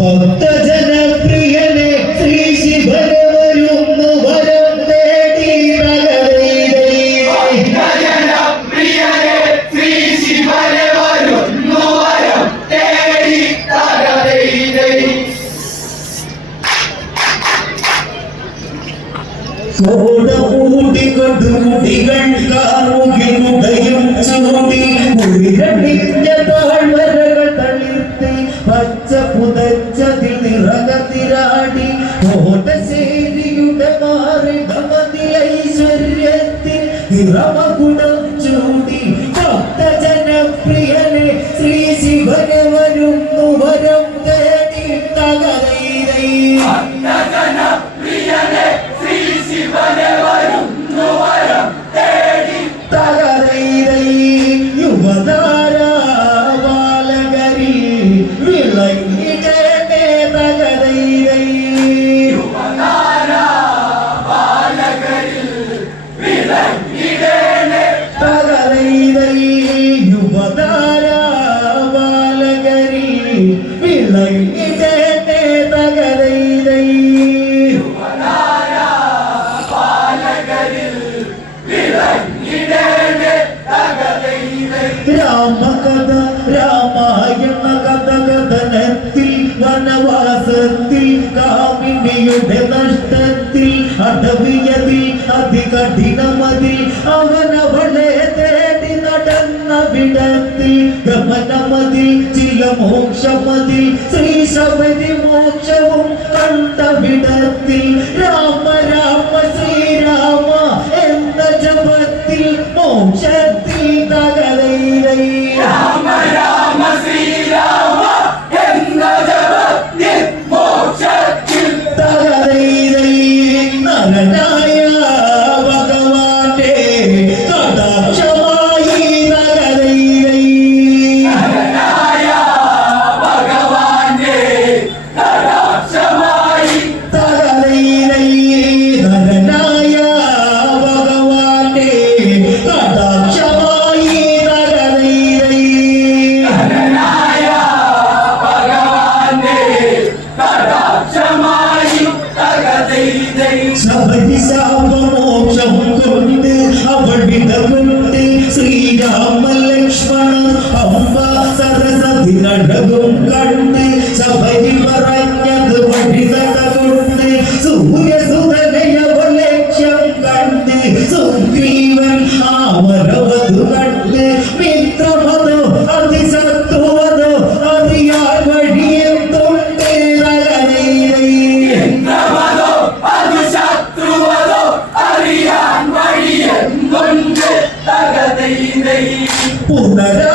ഭക്തജനപ്രിയനെ ശ്രീ ശിവനെ വരുന്നു വരം തേടി കോടമൂടി കൊടുമുടികൾ കാമുകിൽ ഉദയം ചൂടി ഉയരണിഞ്ഞ താഴ്വരകൾ തളിർത്തി പച്ച പുതച്ചതിൽ നിറമകുടം ചൂടി ഭക്തജനപ്രിയനെ ശ്രീ ശിവനെ വരുന്നു വരം തേടി തകരയിലേ ജനപ്രിയനെ ശ്രീ ശിവനെ വരുന്നു വരം തേടി തകരയിലൈ യുവതാര ബാലകരി വിളങ്ങിടേ രാമകഥ രാമായണ കഥ കഥനത്തിൽ വനവാസത്തിൽ കാമിനിയുടെ നഷ്ടത്തിൽ അടവിയതിൽ അതികഠിനമതിൽ അവനവളെ തേടി നടന്ന വിടത്തിൽ ഗമനമതിൽ ചില മോക്ഷമതിൽ ശ്രീ ശബരി മോക്ഷവും കണ്ട വിടത്തിൽ രാമ കണ്ട് ശബരി പറഞ്ഞത് വഴിതട കൊണ്ട് സൂര്യസുതനയവ ലക്ഷ്യം കണ്ട് സുഗ്രീവൻ ആവരവതു കണ്ട് മിത്രമതോ അതിശത്രുവതോ അറിയാൻ വഴിയെത്തുണ്ട് പ്രമദോ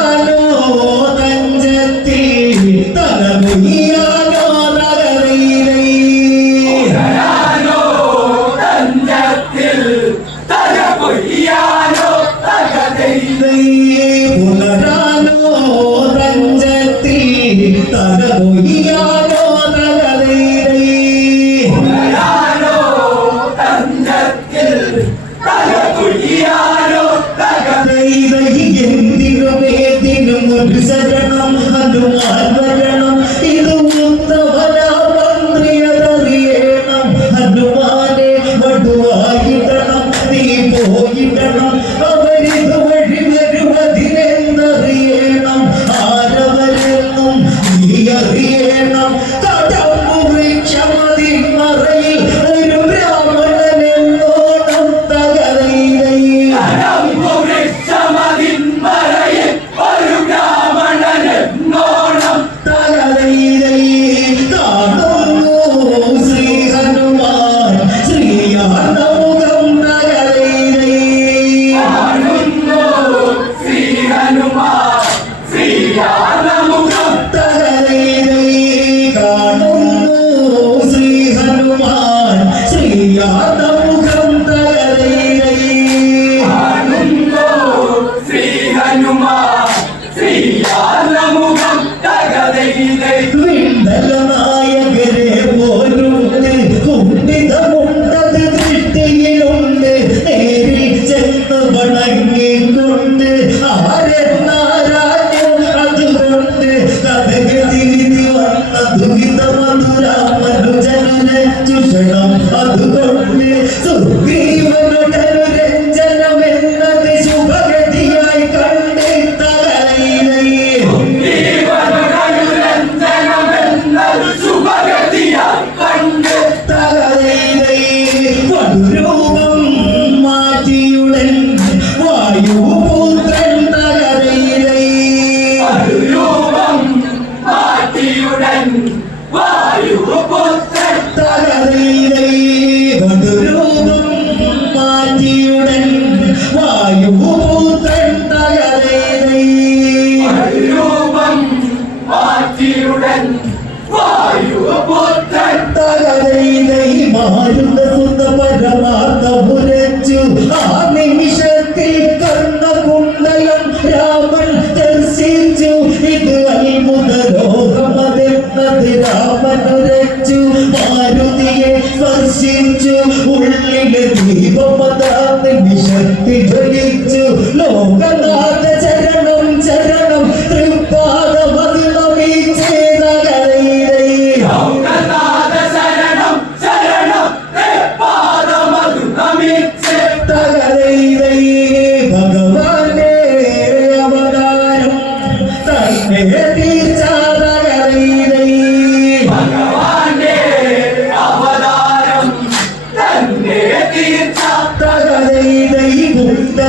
बनाइए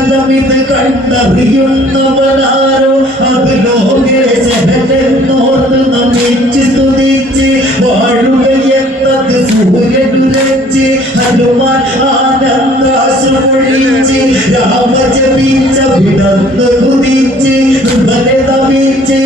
കാലമിത് കണ്ടറിയുന്നവനാരോ അത് ലോകേശനോർന്ന് നമിച്ച് സ്തുതിച്ച് വാഴുകയെന്നത് സൂര്യനുരച്ച് ഹനുമാൻ ആനന്ദാശമൊഴിച്ച് രാമജപിച്ച വിടന്ന് കുതിച്ച് ഹൃദയ തമിച്ച്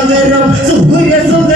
Father, so we are so